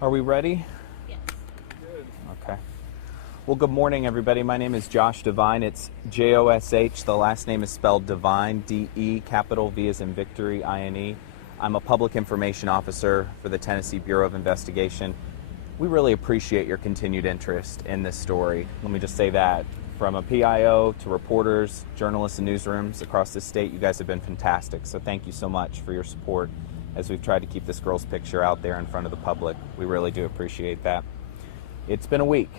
Are we ready? Yes. Good. Okay. Well, good morning, everybody. My name is Josh Devine. It's Josh. The last name is spelled Devine, D-E, capital V as in victory, I-N-E. I'm a public information officer for the Tennessee Bureau of Investigation. We really appreciate your continued interest in this story. Let me just say that. From a PIO to reporters, journalists, and newsrooms across the state, you guys have been fantastic. So thank you so much for your support as we've tried to keep this girl's picture out there in front of the public. We really do appreciate that. It's been a week.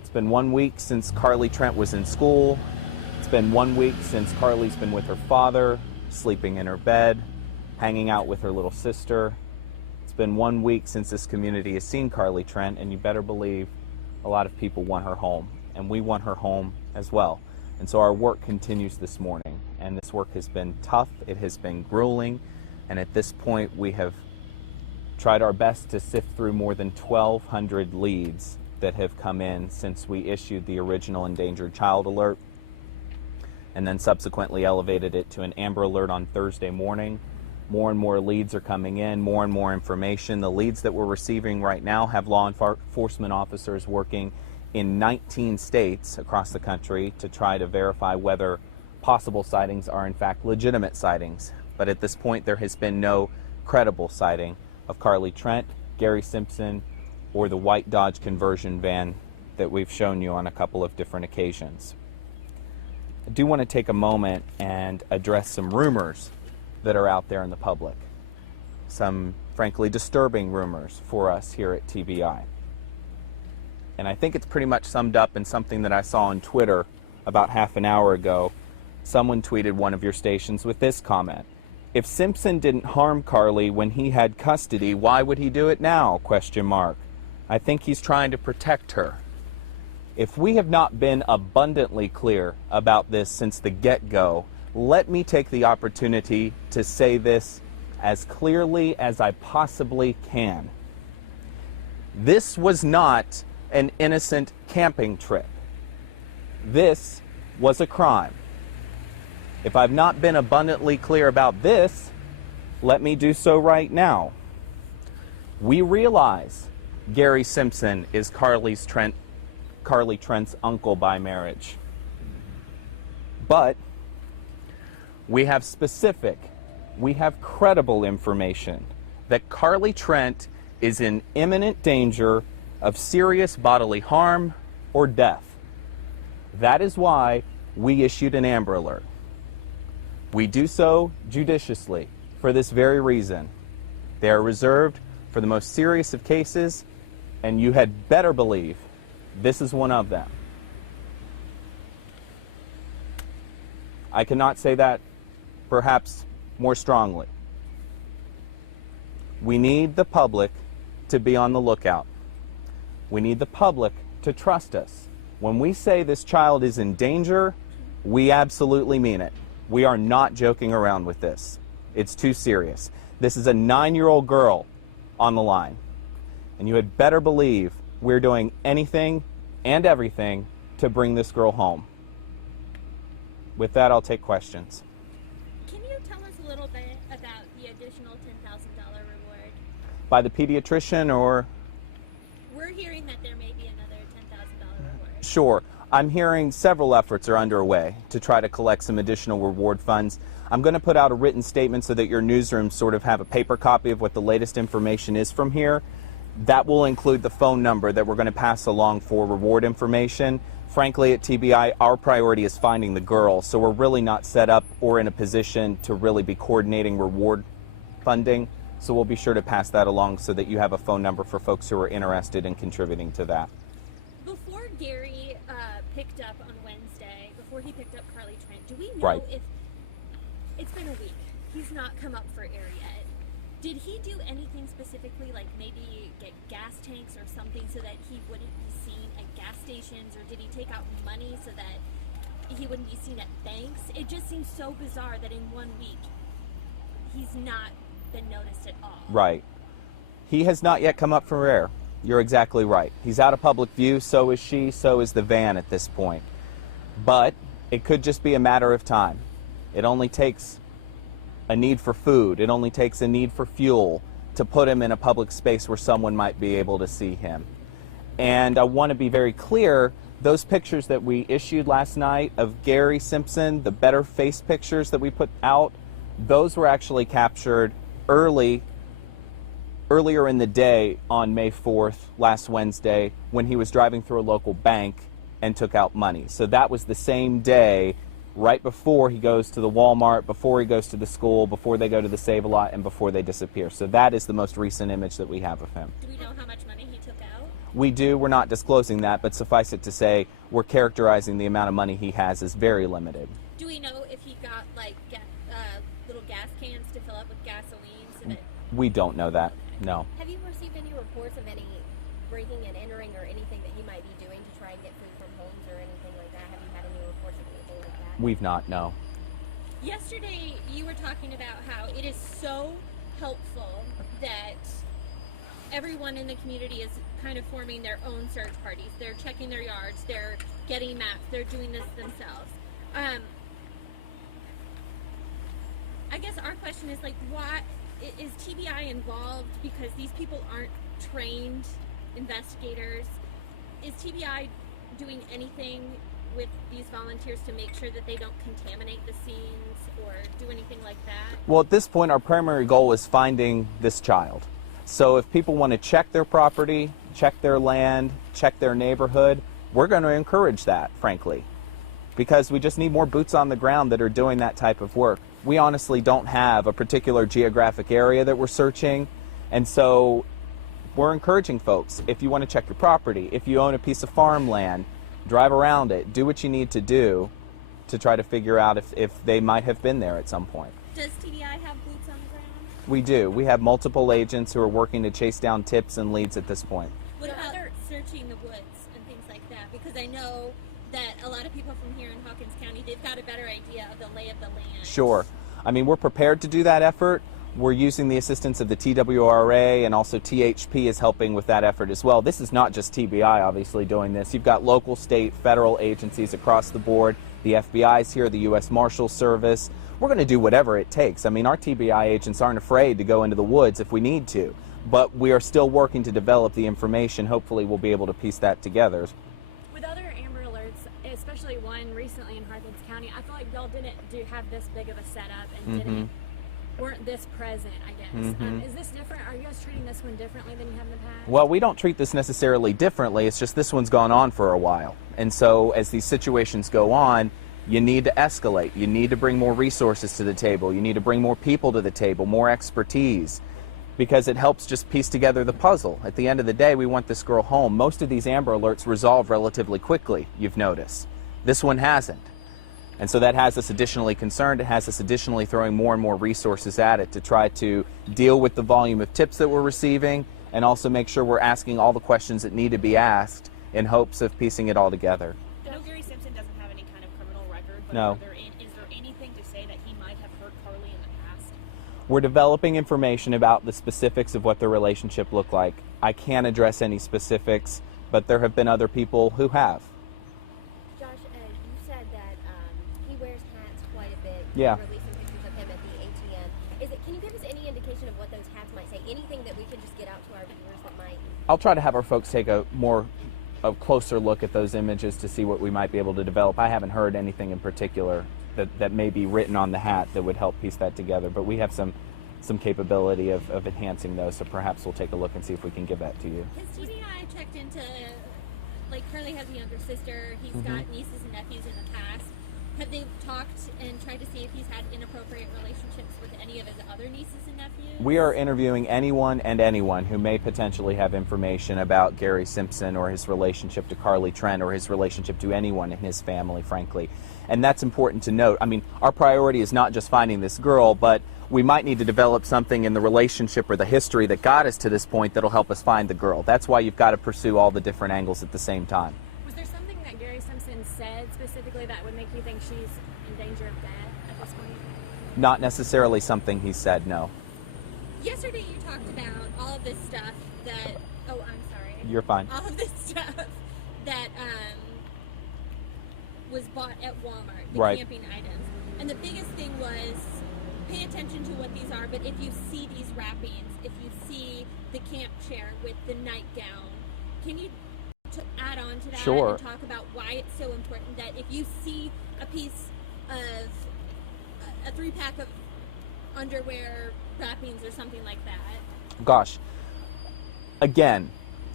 It's been 1 week since Carlie Trent was in school. It's been 1 week since Carlie's been with her father, sleeping in her bed, hanging out with her little sister. It's been 1 week since this community has seen Carlie Trent, and you better believe a lot of people want her home, and we want her home as well. And so our work continues this morning, and this work has been tough, it has been grueling, and at this point we have tried our best to sift through more than 1,200 leads that have come in since we issued the original endangered child alert and then subsequently elevated it to an Amber Alert on Thursday morning. More and more leads are coming in, more and more information. The leads that we're receiving right now have law enforcement officers working in 19 states across the country to try to verify whether possible sightings are in fact legitimate sightings. But at this point, there has been no credible sighting of Carlie Trent, Gary Simpson, or the white Dodge conversion van that we've shown you on a couple of different occasions. I do want to take a moment and address some rumors that are out there in the public. Some, frankly, disturbing rumors for us here at TBI. And I think it's pretty much summed up in something that I saw on Twitter about half an hour ago. Someone tweeted one of your stations with this comment: "If Simpson didn't harm Carlie when he had custody, why would he do it now? Question mark. I think he's trying to protect her." If we have not been abundantly clear about this since the get-go, let me take the opportunity to say this as clearly as I possibly can. This was not an innocent camping trip. This was a crime. If I've not been abundantly clear about this, let me do so right now. We realize Gary Simpson is Carlie Trent's uncle by marriage. But we have credible information that Carlie Trent is in imminent danger of serious bodily harm or death. That is why we issued an Amber Alert. We do so judiciously for this very reason. They are reserved for the most serious of cases, and you had better believe this is one of them. I cannot say that perhaps more strongly. We need the public to be on the lookout. We need the public to trust us. When we say this child is in danger, we absolutely mean it. We are not joking around with this. It's too serious. This is a 9-year-old girl on the line. And you had better believe we're doing anything and everything to bring this girl home. With that, I'll take questions. Can you tell us a little bit about the additional $10,000 reward? By the pediatrician or? We're hearing that there may be another $10,000 reward. Sure. I'm hearing several efforts are underway to try to collect some additional reward funds. I'm going to put out a written statement so that your newsrooms sort of have a paper copy of what the latest information is from here. That will include the phone number that we're going to pass along for reward information. Frankly, at TBI, our priority is finding the girl, so we're really not set up or in a position to really be coordinating reward funding. So we'll be sure to pass that along so that you have a phone number for folks who are interested in contributing to that. Before Gary picked up on Wednesday, before he picked up Carlie Trent, do we know if it's been a week, he's not come up for air yet? Did he do anything specifically, like maybe get gas tanks or something so that he wouldn't be seen at gas stations, or did he take out money so that he wouldn't be seen at banks? It just seems so bizarre that in 1 week he's not been noticed at all. Right. He has not yet come up for air. You're exactly right. He's out of public view, so is she, so is the van at this point. But it could just be a matter of time. It only takes a need for food, it only takes a need for fuel to put him in a public space where someone might be able to see him. And I want to be very clear, those pictures that we issued last night of Gary Simpson, the better face pictures that we put out, those were actually captured earlier in the day on May 4th, last Wednesday, when he was driving through a local bank and took out money. So that was the same day, right before he goes to the Walmart, before he goes to the school, before they go to the Save-A-Lot, and before they disappear. So that is the most recent image that we have of him. Do we know how much money he took out? We do. We're not disclosing that, but suffice it to say, we're characterizing the amount of money he has as very limited. Do we know if he got, like, little gas cans to fill up with gasoline? So that... We don't know that, no. Have you received any reports of any breaking and entering or anything that he might be doing to try and get food from homes or anything like that? Have you had any reports of anything like that? We've not, no. Yesterday, you were talking about how it is so helpful that everyone in the community is kind of forming their own search parties. They're checking their yards, they're getting maps, they're doing this themselves. I guess our question is, like, why is TBI involved? Because these people aren't trained investigators. Is TBI doing anything with these volunteers to make sure that they don't contaminate the scenes or do anything like that? Well, at this point, our primary goal is finding this child. So if people want to check their property, check their land, check their neighborhood, we're going to encourage that, frankly, because we just need more boots on the ground that are doing that type of work. We honestly don't have a particular geographic area that we're searching, and so we're encouraging folks, if you want to check your property, if you own a piece of farmland, drive around it, do what you need to do to try to figure out if they might have been there at some point. Does TBI have boots on the ground? We do. We have multiple agents who are working to chase down tips and leads at this point. What about searching the woods and things like that? Because I know that a lot of people from here in Hawkins County, they've got a better idea of the lay of the land. Sure. I mean, we're prepared to do that effort. We're using the assistance of the TWRA, and also THP is helping with that effort as well. This is not just TBI, obviously, doing this. You've got local, state, federal agencies across the board. The FBI's here, the U.S. Marshals Service. We're going to do whatever it takes. I mean, our TBI agents aren't afraid to go into the woods if we need to, but we are still working to develop the information. Hopefully, we'll be able to piece that together. With other Amber Alerts, especially one recently in Hawkins County, I feel like y'all didn't have this big of a setup and weren't this present, I guess. Is this different? Are you guys treating this one differently than you have in the past? Well, we don't treat this necessarily differently. It's just this one's gone on for a while. And so as these situations go on, you need to escalate. You need to bring more resources to the table. You need to bring more people to the table, more expertise, because it helps just piece together the puzzle. At the end of the day, we want this girl home. Most of these Amber Alerts resolve relatively quickly, you've noticed. This one hasn't. And so that has us additionally concerned. It has us additionally throwing more and more resources at it to try to deal with the volume of tips that we're receiving, and also make sure we're asking all the questions that need to be asked in hopes of piecing it all together. I know Gary Simpson doesn't have any kind of criminal record, but No. is there anything to say that he might have hurt Carlie in the past? We're developing information about the specifics of what their relationship looked like. I can't address any specifics, but there have been other people who have. Josh, you said that he wears hats quite a bit. Yeah. You're releasing pictures of him at the ATM. Can you give us any indication of what those hats might say? Anything that we can just get out to our viewers that might... I'll try to have our folks take a closer look at those images to see what we might be able to develop. I haven't heard anything in particular that may be written on the hat that would help piece that together, but we have some capability of enhancing those, so perhaps we'll take a look and see if we can give that to you. Has TBI checked into, like, Carlie has a younger sister, he's got nieces and nephews in the past. Have they talked and tried to see if he's had inappropriate relationships with any of his other nieces and nephews? We are interviewing anyone who may potentially have information about Gary Simpson or his relationship to Carlie Trent or his relationship to anyone in his family, frankly. And that's important to note. I mean, our priority is not just finding this girl, but we might need to develop something in the relationship or the history that got us to this point that'll help us find the girl. That's why you've got to pursue all the different angles at the same time. Was there something that Gary Simpson said specifically that would make you think she's in danger of death at this point? Not necessarily something he said, no. Yesterday you talked about all of this stuff that, oh, I'm sorry. You're fine. All of this stuff that was bought at Walmart, the Right. camping items. And the biggest thing was pay attention to what these are, but if you see these wrappings, if you see the camp chair with the nightgown, can you add on to that Sure. and talk about why it's so important that if you see a piece of a 3-pack of underwear wrappings or something like that? Gosh, again,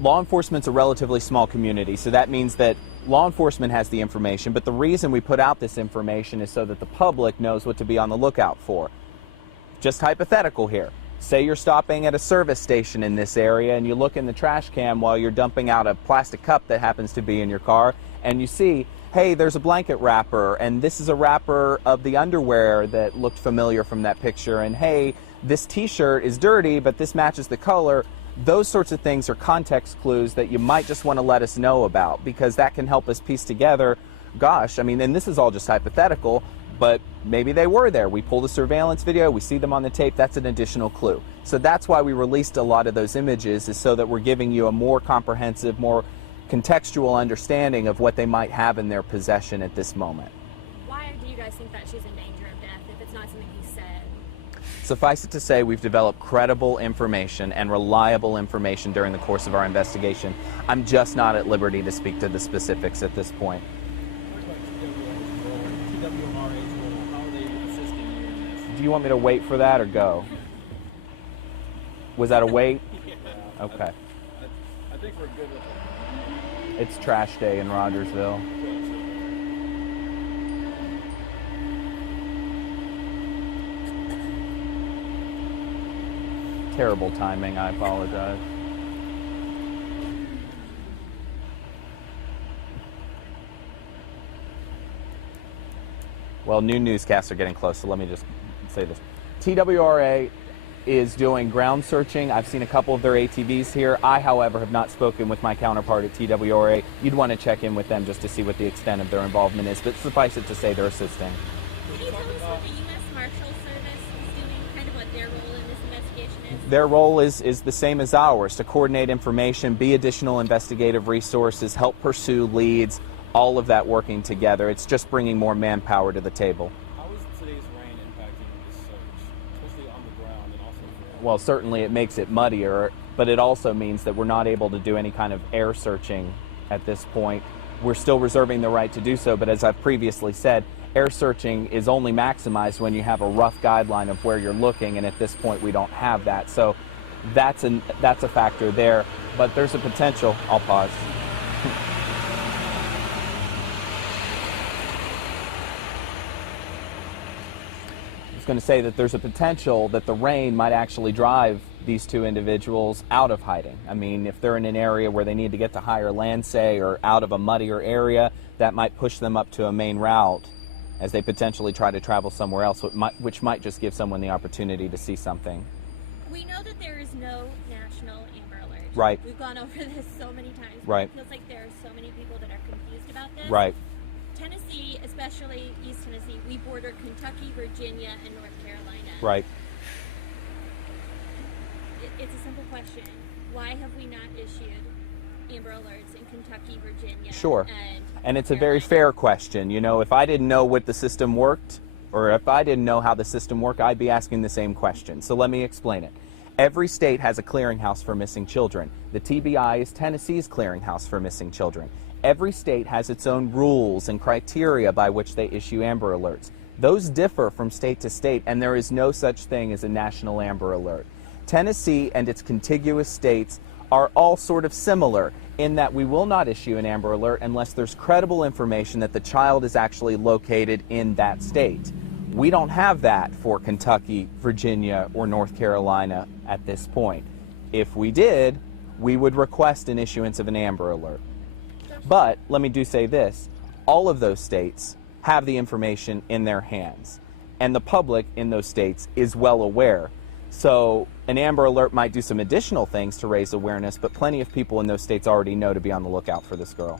law enforcement's a relatively small community, so that means that law enforcement has the information, but the reason we put out this information is so that the public knows what to be on the lookout for. Just hypothetical here. Say you're stopping at a service station in this area and you look in the trash can while you're dumping out a plastic cup that happens to be in your car, and you see, hey, there's a blanket wrapper, and this is a wrapper of the underwear that looked familiar from that picture, and hey, this t-shirt is dirty, but this matches the color. Those sorts of things are context clues that you might just want to let us know about, because that can help us piece together, gosh, I mean, and this is all just hypothetical, but maybe they were there. We pulled a surveillance video, we see them on the tape, that's an additional clue. So that's why we released a lot of those images, is so that we're giving you a more comprehensive, more contextual understanding of what they might have in their possession at this moment. Why do you guys think that she's in danger of death if it's not something he said? Suffice it to say, we've developed credible information and reliable information during the course of our investigation. I'm just not at liberty to speak to the specifics at this point. Do you want me to wait for that or go? Was that a wait? Yeah. Okay. I think we're good with it. It's trash day in Rogersville. Terrible timing, I apologize. Well, new newscasts are getting close, so let me just say this. TWRA is doing ground searching. I've seen a couple of their ATVs here. I, however, have not spoken with my counterpart at TWRA. You'd want to check in with them just to see what the extent of their involvement is, but suffice it to say they're assisting. Can you tell us what the U.S. Marshal Service is doing, kind of what their role in this investigation is? Their role is the same as ours, to coordinate information, be additional investigative resources, help pursue leads, all of that working together. It's just bringing more manpower to the table. How is today's rain impacting this search, especially on the ground and also for... Well, certainly it makes it muddier, but it also means that we're not able to do any kind of air searching at this point. We're still reserving the right to do so, but as I've previously said, air searching is only maximized when you have a rough guideline of where you're looking, and at this point we don't have that. So that's a factor there, but there's a potential. I'll pause. Going to say that there's a potential that the rain might actually drive these two individuals out of hiding. I mean, if they're in an area where they need to get to higher land, say, or out of a muddier area, that might push them up to a main route as they potentially try to travel somewhere else, which might just give someone the opportunity to see something. We know that there is no national Amber Alert. Right. We've gone over this so many times. Right. It feels like there are so many people that are confused about this. Right. Tennessee, especially East Tennessee, we border Kentucky, Virginia, and North Carolina. Right. It's a simple question. Why have we not issued Amber Alerts in Kentucky, Virginia, Sure. And it's a very Carolina? fair question. You know, if I didn't know what the system worked, or if I didn't know how the system worked, I'd be asking the same question. So let me explain it. Every state has a clearinghouse for missing children. The TBI is Tennessee's clearinghouse for missing children. Every state has its own rules and criteria by which they issue Amber Alerts. Those differ from state to state, and there is no such thing as a national Amber Alert. Tennessee and its contiguous states are all sort of similar in that we will not issue an Amber Alert unless there's credible information that the child is actually located in that state. We don't have that for Kentucky, Virginia, or North Carolina at this point. If we did, we would request an issuance of an Amber Alert. But let me say this, all of those states have the information in their hands, and the public in those states is well aware. So an Amber Alert might do some additional things to raise awareness, but plenty of people in those states already know to be on the lookout for this girl.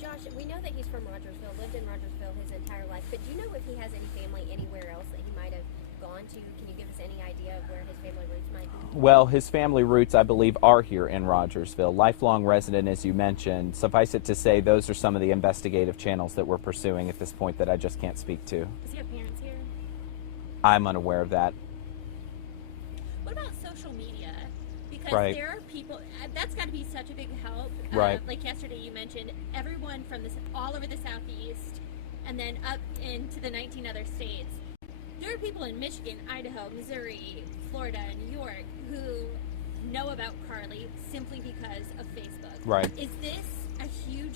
Josh, we know that he's from Rogersville, lived in Rogersville his entire life, but do you know if he has any family anywhere else that he might have gone to? Can you give us any idea of where his family roots might be? Well, his family roots, I believe, are here in Rogersville. Lifelong resident, as you mentioned. Suffice it to say, those are some of the investigative channels that we're pursuing at this point that I just can't speak to. Does he have parents here? I'm unaware of that. What about social media? Because Right. there are people, that's got to be such a big help. Right. Like yesterday you mentioned, everyone from all over the Southeast and then up into the 19 other states. There are people in Michigan, Idaho, Missouri, Florida, New York who know about Carlie simply because of Facebook. Right. Is this a huge